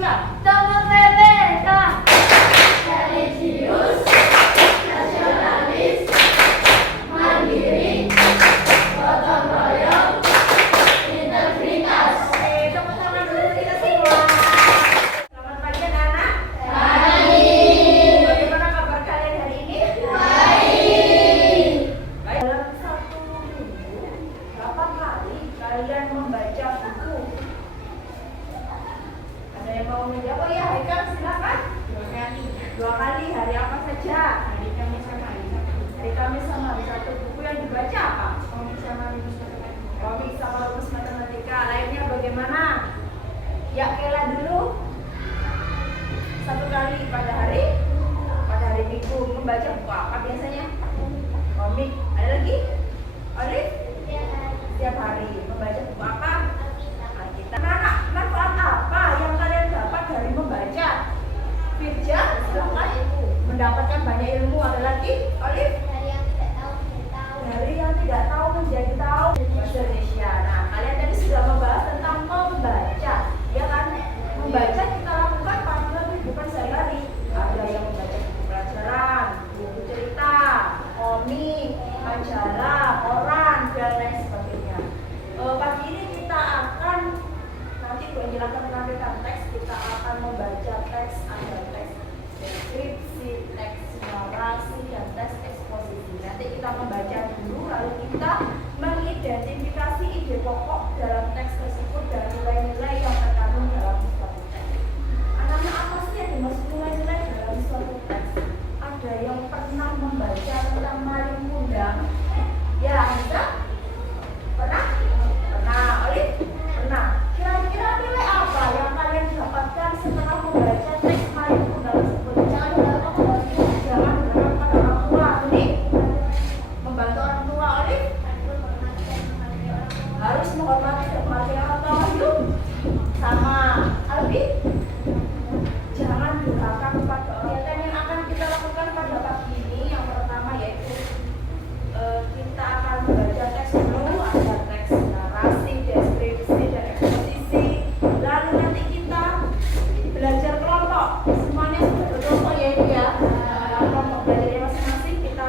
tiga. Teman PPK. Religius, nasionalis, mandiri, gotong royong, integritas. Oke, tepuk tangan dulu kita semua. Selamat pagi anak-anak. Pagi. Bagaimana kabar kalian hari ini? Baik. Dalam satu minggu, berapa kali kalian membaca buku? Ada yang mau menjawab? Oh ya, Haikal silakan. 2 kali. 2 kali. Hari apa saja? Hari Kamis sama hari Sabtu. Hari Kamis sama hari Sabtu. Buku yang dibaca apa? Komik sama rumus matematika. Komik sama rumus matematika. Lainnya bagaimana? Ya, Kela dulu. 1 kali pada hari Minggu. Membaca buku apa biasanya? Komik. Ada lagi? Oleh? Setiap hari. Membaca buku apa? Alkitab. Anak, manfaat apa yang kalian dapat dari membaca? Firja, silakan. Mendapatkan banyak ilmu. Ada lagi? Olive? Dari yang tidak tahu menjadi tahu. Bahasa Indonesia. Nah, kalian tadi sudah membahas tentang membaca, ya kan? Membaca kita lakukan pada kehidupan sehari-hari. Ada yang membaca buku pelajaran, buku cerita, komik, majalah, koran, dan lain sebagainya. Pagi ini kita akan nanti Bu Angela akan menampilkan teks. Kita akan membaca teks, ada teks deskripsi, teks narasi, dan teks eksposisi. Nanti kita membaca dulu, lalu kita mengidentifikasi ide pokok dalam teks tersebut dan nilai-nilai yang terkandung dalam suatu teks. Anak-anak, apa sih yang dimaksud nilai-nilai dalam suatu teks? Ada yang pernah membaca tentang Maling Kundang? Ya, Anissa? Pernah? Pernah. Olive? Pernah. Kira-kira nilai apa yang kalian dapatkan setelah membaca teks Maling Kundang tersebut? Jangan berharap pada orang tua. Ini membantu orang tua. Olive? Harus menghormati dan menghargai orang tua. Yuk. Sama. Albi? Jangan durhaka kepada orang. Kegiatan yang akan kita lakukan pada pagi ini yang pertama yaitu kita akan membaca teks dulu, ada teks narasi, deskripsi, dan eksposisi. Lalu nanti kita belajar kelompok. Semuanya sudah berkelompok ya Ibu ya. Kelompok belajarnya masing-masing kita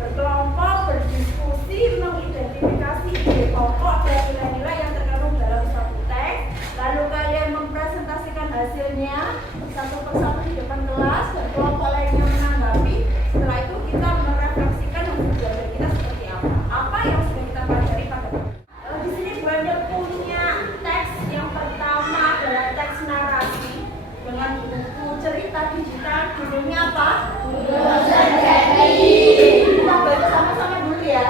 berkelompok, berdiskusi, mengidentifikasi ide pokok dan nilai-nilai yang terkandung dalam suatu teks. Lalu kalian mempresentasikan hasilnya satu persatu di depan kelas dan kelompok lainnya menanggapi. Setelah itu kita merefleksikan hasil belajar kita seperti apa. Apa yang sudah kita pelajari pada di sini Bu Angel punya teks. Yang pertama adalah teks narasi dengan buku cerita digital. Judulnya apa? Kita baca sama-sama dulu ya.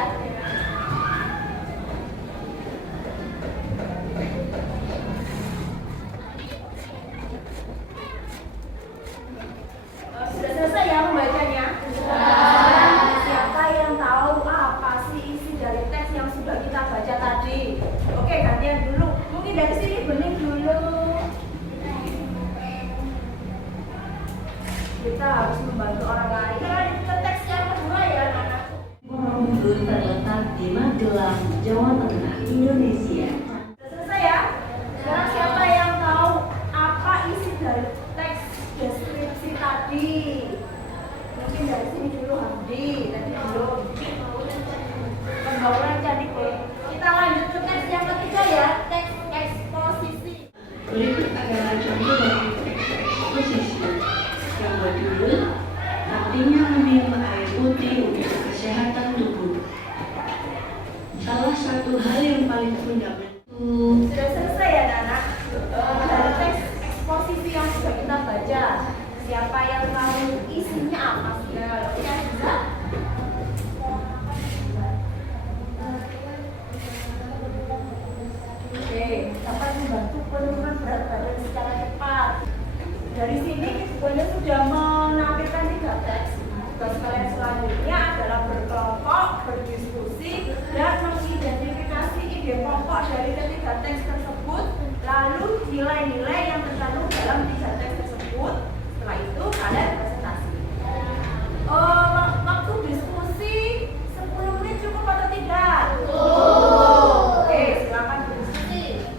Sudah selesai ya membacanya? Siapa yang tahu apa sih isi dari teks yang sudah kita baca tadi? Oke, gantian dulu. Mungkin dari sini Bening dulu. Kita harus membantu orang lain. Kita lanjut ke teks yang kedua ya, anak-anak. Borobudur terletak di Magelang, Jawa Tengah, Indonesia. Sudah selesai ya? Sekarang siapa yang tahu apa isi dari teks deskripsi tadi? Mungkin dari sini dulu Hamdi, tadi belum. Pembangunan Candi Borobudur. Kita lanjut ke teks yang ketiga ya, teks eksposisi. Berikut adalah contoh dari teks eksposisi yang berjudul Artinya minum air putih untuk kesehatan tubuh. Salah satu hal yang paling fundamental. Sudah selesai ya anak-anak? Dari teks eksposisi yang sudah kita baca, siapa yang tahu isinya apa sih? Ya, bisa? Oke, dapat membantu penurunan berat badan secara cepat. Dari sini kita sudah menampilkan 3 teks. Tugas kalian selanjutnya adalah berkelompok, berdiskusi, dan mengidentifikasi ide pokok dari ketiga teks tersebut, lalu nilai-nilai yang terkandung dalam 3 teks tersebut. Setelah itu kalian presentasi. Waktu diskusi 10 menit cukup atau tidak? Oke, silakan berdiskusi.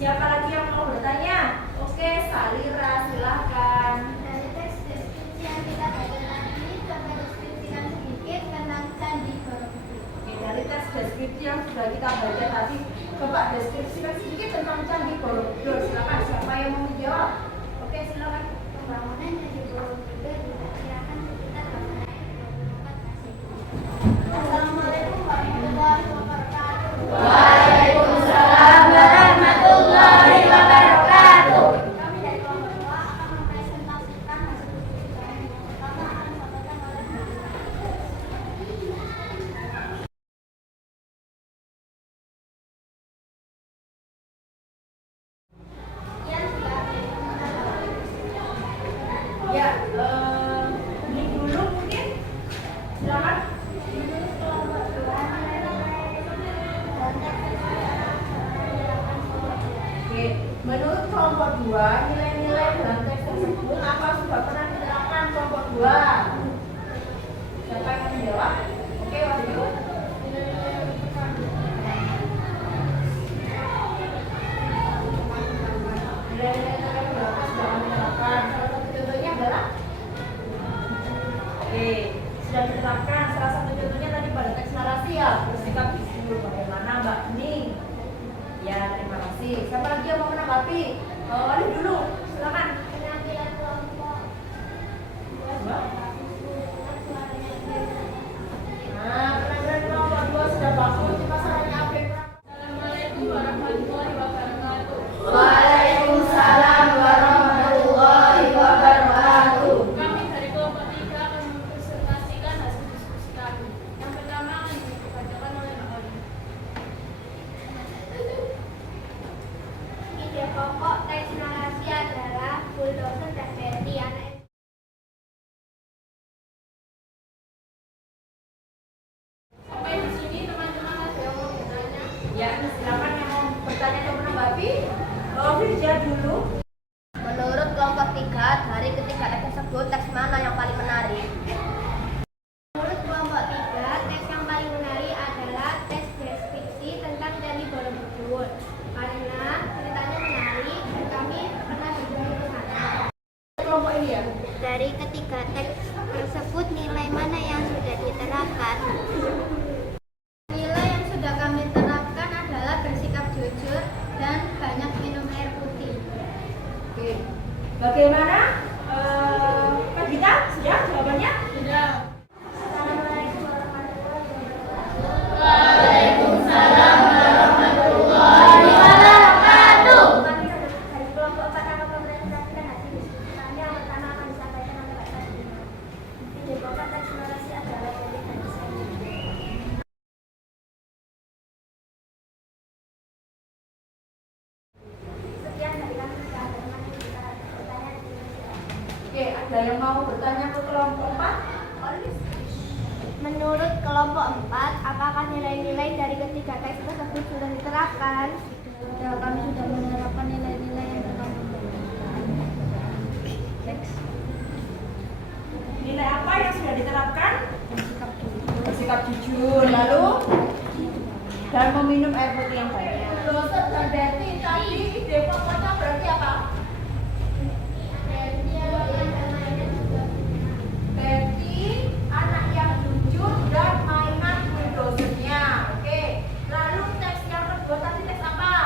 Siapa lagi yang mau bertanya? Oke, Salira, silahkan. Dari teks deskripsi yang kita baca tadi, coba deskripsikan sedikit tentang Candi Borobudur. Oke, dari teks deskripsi yang sudah kita baca tadi, coba deskripsikan sedikit tentang Candi Borobudur. Silakan, siapa yang mau menjawab? Oke, silakan. Pembangunan Candi Borobudur diperkirakan sekitar 824 Masehi. Assalamualaikum warahmatullahi wabarakatuh. Waalaikumsalam warahmatullahi wabarakatuh. Kami dari kelompok 2 akan mempresentasikan hasil penelitian yang pertama akan disampaikan oleh yang Ya, ini dulu mungkin. Silakan. Oke, menurut kelompok 2, nilai-nilai dalam teks tersebut apa sudah pernah diterapkan kelompok 2? Siapa yang mau menjawab? Oke, Wahyu. Nilai-nilai berapa sudah kami terapkan? Salah satu contohnya adalah oke, sudah diterapkan. Salah satu contohnya tadi pada teks narasi ya, bersikap jujur. Bagaimana Mbak Ning? Ya, terima kasih. Siapa lagi yang mau menanggapi? Wali dulu, silakan. penampilan kelompok Dua. Nah, penampilan kelompok 2 sudah bagus. Cuma salahnya apa yang kurang? Assalamualaikum warahmatullahi wabarakatuh. Waalaikumsalam warahmatullahi wabarakatuh. Kami dari kelompok 3 akan mempresentasikan hasil diskusi kami. Yang pertama akan dibacakan oleh Mbak Oli. Ide pokok teks narasi adalah bulldozer dan Betty, anak sampai di sini teman-teman ada yang mau bertanya? Ya, silakan yang mau bertanya atau menanggapi. Firja dulu. Menurut kelompok 3, dari ketiga teks tersebut, teks mana yang paling menarik? Menurut kelompok 3, teks yang paling menarik adalah teks deskripsi tentang Candi Borobudur. Karena ceritanya menarik dan kami pernah berkunjung ke sana. Kelompok ini ya. Dari ketiga teks tersebut, nilai mana yang sudah diterapkan? Nilai yang sudah kami terapkan adalah bersikap jujur dan banyak minum air putih. Oke. Bagaimana? Kak Gita, sudah jawabannya? Sudah. Assalamualaikum warahmatullahi wabarakatuh. Waalaikumsalam warahmatullahi wabarakatuh. Kami dari kelompok 4 akan mempresentasikan hasil diskusi kami. Yang pertama akan disampaikan oleh Mbak Tasbina. Ide pokok teks narasi adalah dari dan saya. Sekian dari kami. Jika ada teman yang bertanya, Oke, ada yang mau bertanya ke kelompok 4? menurut kelompok 4, apakah nilai-nilai dari ketiga teks tersebut sudah diterapkan? Ya, kami sudah menerapkan nilai-nilai yang terkandung. Nilai apa yang sudah diterapkan? Bersikap jujur, lalu dan meminum air putih yang banyak. Dosen dan Betty tadi ide pokoknya berarti apa? Betty anak yang jujur dan mainan bulldozer-nya. Oke. Lalu teks yang kedua tadi teks apa?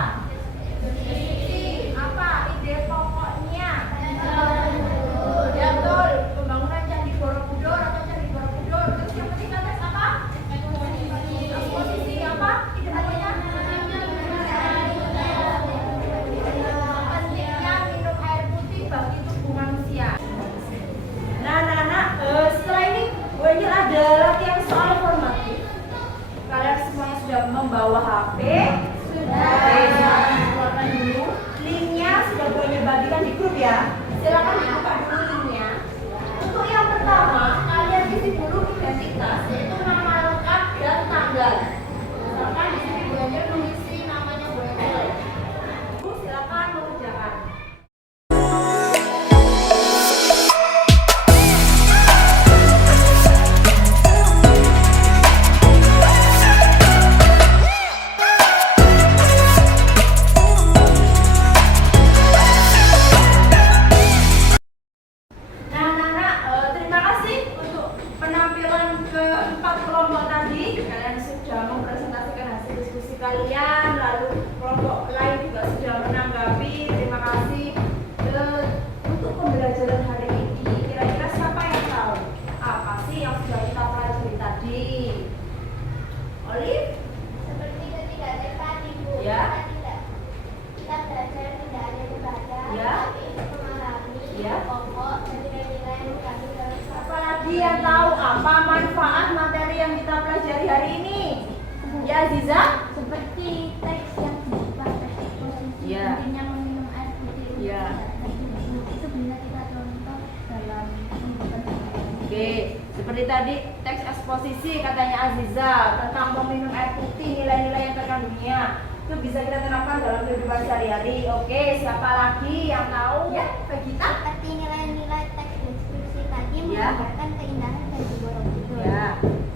seperti tadi teks eksposisi katanya Aziza tentang meminum air putih, nilai-nilai yang terkandungnya itu bisa kita terapkan dalam kehidupan sehari-hari. Oke, siapa lagi yang tahu? Ya, Vegita? Seperti nilai-nilai teks deskripsi tadi Ya. menggambarkan keindahan Candi Borobudur. Ya.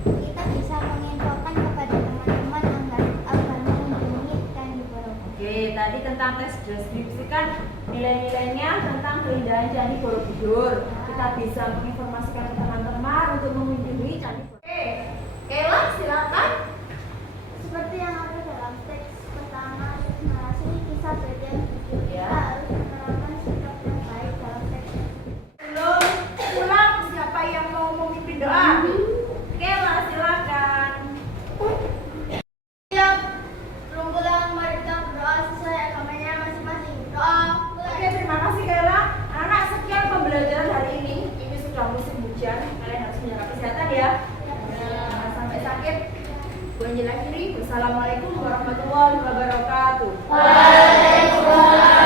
Kita bisa menginfokan kepada teman-teman agar mengunjungi Candi Borobudur. Oke, tadi tentang teks deskripsi kan nilai-nilainya tentang keindahan Candi Borobudur. Kita bisa menginformasikan ke teman-teman untuk mengunjungi Candi Borobudur. Oke, Kela silakan. Seperti yang ada dalam teks pertama, teks narasi, kisah bagian video, Ya. kita harus menerapkan sikap yang baik dalam teks. Belum pulang, siapa yang mau memimpin doa? Kela silakan. Siap, belum pulang, mari kita berdoa sesuai agamanya masing-masing. Doa. Oke, terima kasih Kela. Anak, sekian pembelajaran hari ini. Ini sudah musim hujan, kalian harus menjaga kesehatan ya. Jangan sampai sakit. Gue Angela akhiri. Wassalamualaikum warahmatullahi wabarakatuh. Waalaikumsalam.